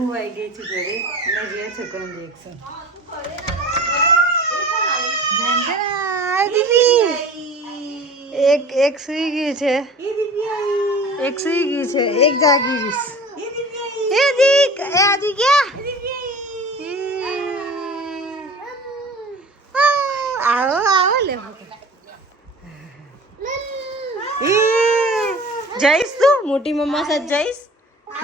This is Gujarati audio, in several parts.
હું આવી ગઈ છું ઘરે અને જે છોકરાનું રિએક્શન એક સુઈ ગયું છે, એક સુઈ ગયું છે, એક જાગી ગઈશ. આવો આવો લે જઈશ તું મોટી મમ્મા સાથે જઈશ.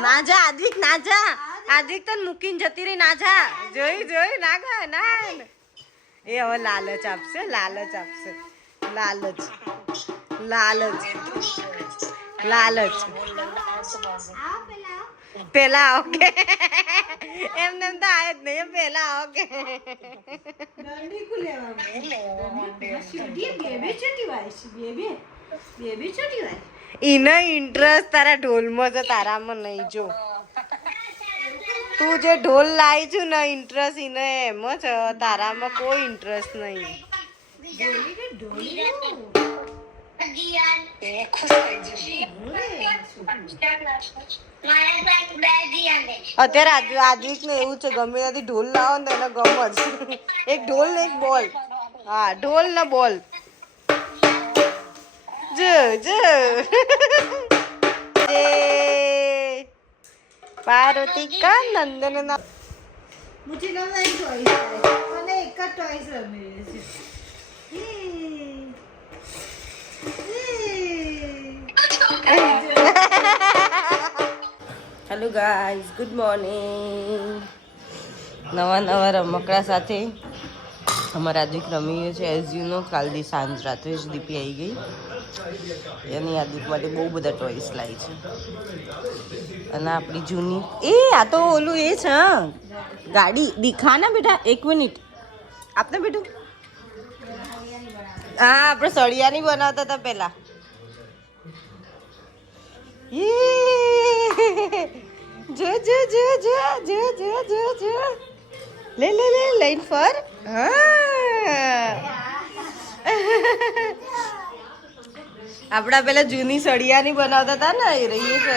ના જા આદિક, ના જા આદિક, તને મૂકીને જતી રહી. ના જા, જોઈ જોઈ ના ગા ના. એ હવે લાલચ આપશે, લાલચ આપશે, લાલચ લાલચ લાલચ. પેલા ઓકે એમને તો આવે જ નહીં. પેલા ઓકે ઈને ઇન્ટરેસ્ટ તારા ઢોલમાં છે, તારામાં નહીં. જો તું જે ઢોલ લાવી છું ને ઇન્ટરેસ્ટ ઈને એમ જ, તારામાં કોઈ ઇન્ટરેસ્ટ નહીં. અત્યારે આદિક ને એવું છે, ગમે ત્યાંથી ઢોલ લાવો ને એને ગમ જ. એક ઢોલ ને એક બોલ. હા, ઢોલ ને બોલ. પાર્વતી કા નંદન ના મુझे लगा एक टॉयज है मैंने एक का टॉयज रमे છે. Hello guys, good morning. નવા નવા રમકડા સાથે અમારા આદિક રમી છે. એઝ યુ નો કાલથી સાંજ રાત્રે જ દીપી આવી ગઈ. એની આદિક માટે બહુ બધા ટોયસ લાવી છે. અને આપણી જૂની આ તો ઓલું એ છે ગાડી. દીખા ના બેટા, એક મિનિટ આપને બેટું. હા, આપણે સળિયાની બનાવતા હતા પેલા. જો જો જો જો જો જો જો જો લે લે લે લાઈન ફર. આપડા પેલા જૂની સળિયાની બનાવતા હતા ને, એ રહી છે.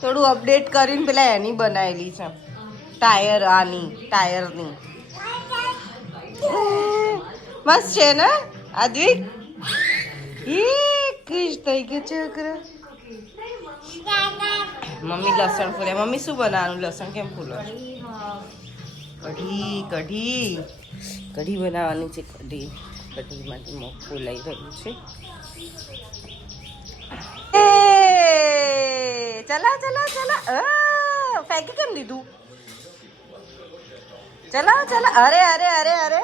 થોડું અપડેટ કરીને પેલા એની બનાવેલી છે, ટાયર. આની ટાયરની મસ્ત છે ને આદ્વિક. ખુશ થઈ ગયો છોકરો. મમ્મી લસણ ફૂલે. મમ્મી શું બનાવવાનું? લસણ કેમ ફૂલો? કઢી કઢી કઢી બનાવવાની છે. કઢી કઢીમાંથી મોં ફૂલાઈ રહ્યું છે. ચલા ચલા ચલા. ફેંકી કેમ દીધું? ચલા ચલા. અરે અરે અરે અરે,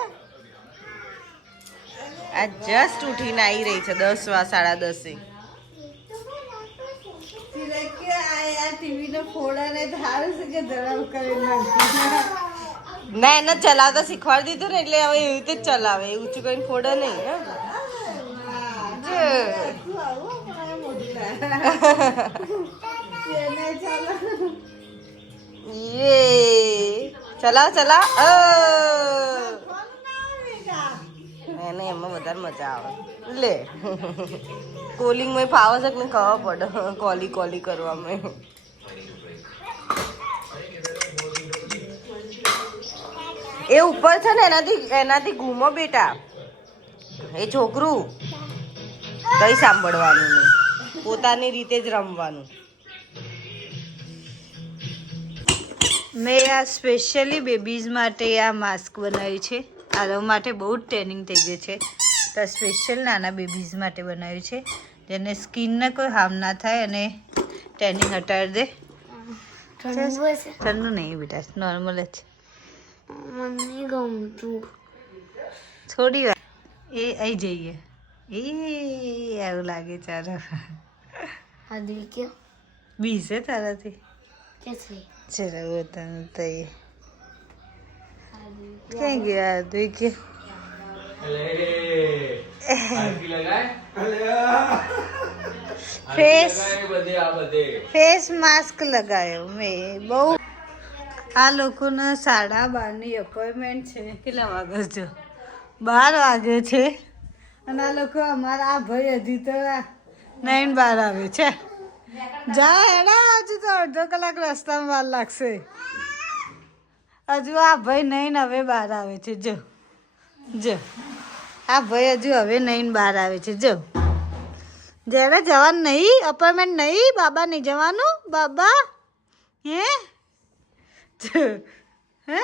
આ જસ્ટ ઉઠીને આવી રહી છે 10 સાડા 10. ના, એને ચલાવતા શીખવાડી દીધું ને, એટલે હવે એવી રીતે જ ચલાવે. ઊંચું કરીને ફોડે નહીં. ચલાવ ચલાવ. એને એમાં વધારે મજા આવે. લે કોલિંગમાં ફાવે છે કે નહીં ખબર પડે. કોલી કોલી કરવામાં એ ઉપર છે ને, એનાથી ઘૂમો બેટા. એ છોકરું કઈ સાંભળવાનું નહીં, પોતાની રીતે જ રમવાનું. મેં આ સ્પેશિયલી બેબીઝ માટે આ માસ્ક બનાવ્યું છે. આ માટે બહુ જ ટ્રેનિંગ થઈ ગઈ છે, તો સ્પેશિયલ નાના બેબીઝ માટે બનાવ્યું છે, જેને સ્કિનને કોઈ હાર્મ ના થાય અને ટ્રેનિંગ હટાડી દે. ઠંડુ નહીં બેટા, નોર્મલ જ. મને ગમતું થોડી વાર એ આવી જઈએ. એવું લાગે ચાલો. બીસ છે તારાથી? ચલો તને તો ક્યાં ગયા તું? કે ફેસ માસ્ક લગાવ્યો મેં. બહુ આ લોકોના 12:30ની અપોઇન્ટમેન્ટ છે. કેટલા વાગે છે? 12 વાગે છે. અને આ લોકો અમારા આ ભાઈ હજી તો 9-12 આવે છે. જા હેડા, હજુ તો અડધો કલાક રસ્તામાં વાર લાગશે. હજુ આ ભાઈ નહીં હવે બહાર આવે છે. જો જો આ ભાઈ હજુ હવે નહીં બહાર આવે છે. જો જ્યારે જવાનું નહીં, અપોઇન્ટમેન્ટ નહીં, બાબા નહીં જવાનું. બાબા હે હે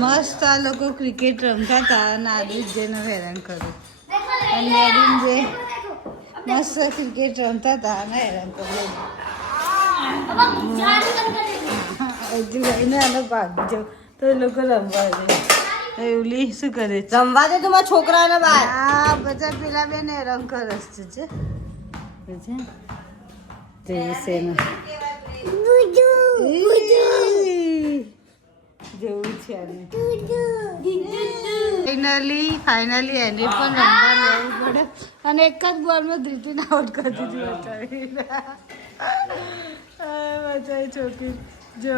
મસ્ત આ લોકો ક્રિકેટ રમતા હતા અને આદિજ જઈને હેરાન કર્યું. અને લેડીન જે મસ્ત ક્રિકેટ રમતા હતા અને હેરાન કર્યું. હજુ લઈને આનો ભાગ જાવ તો એ લોકો રમવા દે. એવલી શું કરે છે? રમવા દે તમારા છોકરાને બહાર. હા બધા પેલા બેન હેરાન કરે છે. જેવું છે ફાઇનલી એને પણ રમવા લેવું પડે અને એક જ બોલમાં ધ્રીતીને આઉટ કરી દીધી બચાવી છોકરી. જો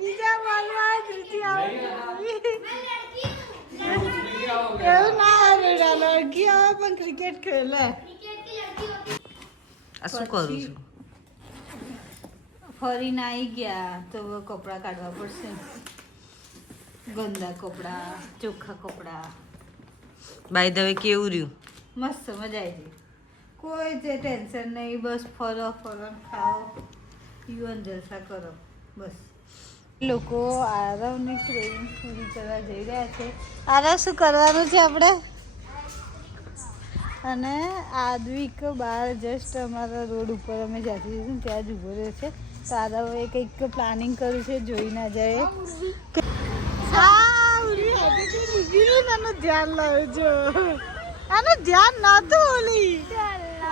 બીજા બોલમાં ધ્રીતી આઉટ. એવું ના બેટા, લડકી આવે પણ ક્રિકેટ ખેલે. આ શું કરું છું? ફરીને આવી ગયા તો કપડાં કાઢવા પડશે. ગંદા કપડાં, ચોખ્ખા કપડાં. બાય ધ વે કેવું રહ્યું? મસ્ત મજા આવી ગઈ. કોઈ જે ટેન્શન નહીં, બસ ફરો ફરો ખાઓ યુવન જલસા કરો બસ. લોકો આરવની ક્રેવિંગ પૂરી કરવા જઈ રહ્યા છે. આરવ શું કરવાનું છે આપણે? અને આદવિક બહાર જસ્ટ અમારા રોડ ઉપર અમે જ્યાંથી જઈશું ત્યાં જ ઊભો રહ્યો છે. તો આરવે કંઈક પ્લાનિંગ કર્યું છે, જોઈ ના જાય. આનું ધ્યાન લાવ્યું છો. આનું ધ્યાન નહોતું ઓલી,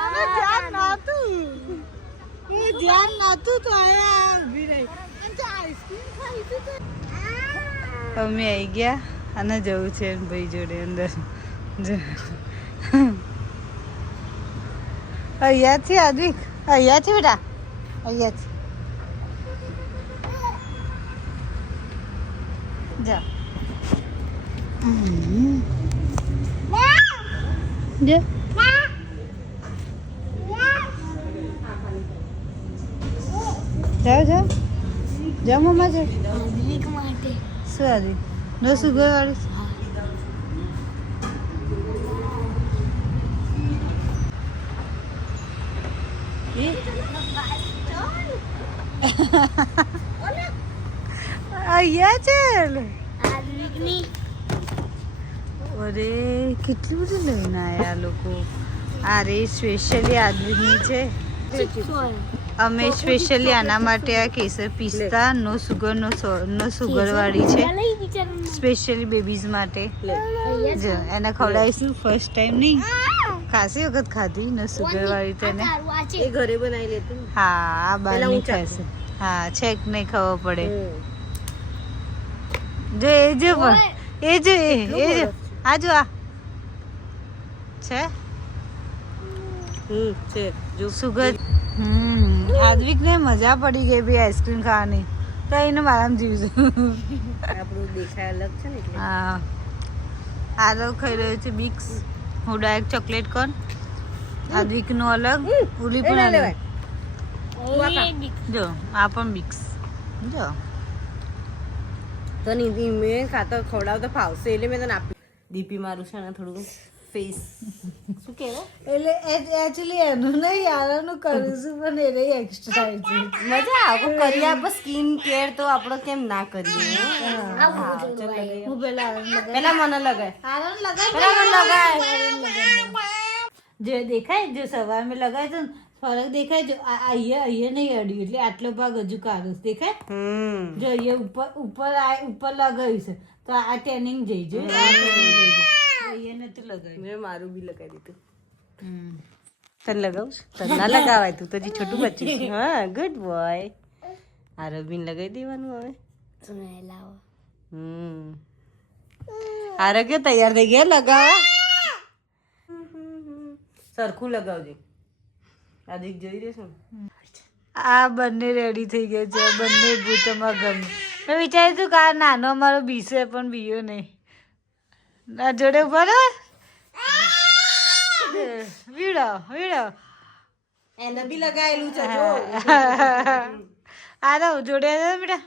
આનું ધ્યાન નહોતું, એ ધ્યાન નહોતું તો આયા ઊભી રહી. આઈસ્ક્રીમ ખાઈ તો અમે આવી ગયા અને જવું છે ભાઈ જોડે અંદર. અહીંયાથી આદિક, અહીંયાથી બેટા, અહીંયાથી જા. જો જાઓ જાઓ જાઓ મમ્મા જાઓ. શું આદિક નો સુગર વાળું? અહીંયા ચાલ. અરે કેટલું બધું લઈને આવ્યા લોકો. આ રે સ્પેશિયલી આદમીની છે. અમે સ્પેશિયલી આના માટે આ કેસર પિસ્તા નો સુગર વાળી છે, સ્પેશિયલી બેબીઝ માટે. જો એને ખવડાવીશું ફર્સ્ટ ટાઈમ નહીં, ખાસી વખત ખાધી નો સુગર વાળી. તેને એ ઘરે બનાવી લેતું. હા આ બારની ખાશે. હા છેક નહીં ખબર પડે. જો એ જો પણ એ જો એ જો આ જો આ છે છે જો સુગર. આદવિક ને મજા પડી ગઈ ભાઈ આઈસ્ક્રીમ ખાવાની. તો એને મારામાં જીવશે. આપણું દેખાય અલગ છે ને એટલે. હા આદવ ખાઈ રહ્યો છે બિક્સ. હું ડાયરેક્ટ ચોકલેટ કોન. આદવિક નું અલગ, ઉલી પણ અલગ. જો આ પણ બિક્સ. જો તો નિધિ મેં ખાતો ખવડાવતો ફાવશે એટલે મેં તને આપ્યું. દીપી મારું છે ને થોડું ફેસ શું કહેવાય એટલે એકચ્યુઅલી એનું નહીં આરાનું કરું છું પણ એને એક્સ્ટ્રા છે. મજા આવે કરીએ આપણે સ્કિન કેર તો આપણે કેમ ના કરીએ. હું પેલા આરામ લગાવી. પેલા મને લગાય. આરામ પેલા મને લગાય. જે દેખાય જો સવાર મેં લગાય તો ફરક દેખાય. જો અહીંયા નહીં અડ્યું એટલે આટલો ભાગ હજુ કાઢો દેખાય. જો અહીંયા ઉપર લગાવ્યું છે તો આ ટેનિંગ જઈ જો. અહીંયા નથી લગાવ્યું. મેં મારું બી લગાવી દીધું. તને લગાવું તને ના લગાવાય, તું તો હજી છોટું બચ્ચું છે. હા ગુડ બોય. આ રબીન લગાવી દેવાનું હવે. આરોગ્ય તૈયાર થઈ ગયા લગાવવા. સરખું લગાવજે. આદિક જોઈ રહેશે ને આ બંને રેડી થઈ ગયા છે બંને ભૂતમાં ગમે મેં વિચાર્યું હતું કે આ નાનો અમારો બીસે પણ બીયો નહીં ના જોડે ઉભા રહો વીડો વીડો એને બી લગાયેલું છે જો આ રહો જોડે બેટા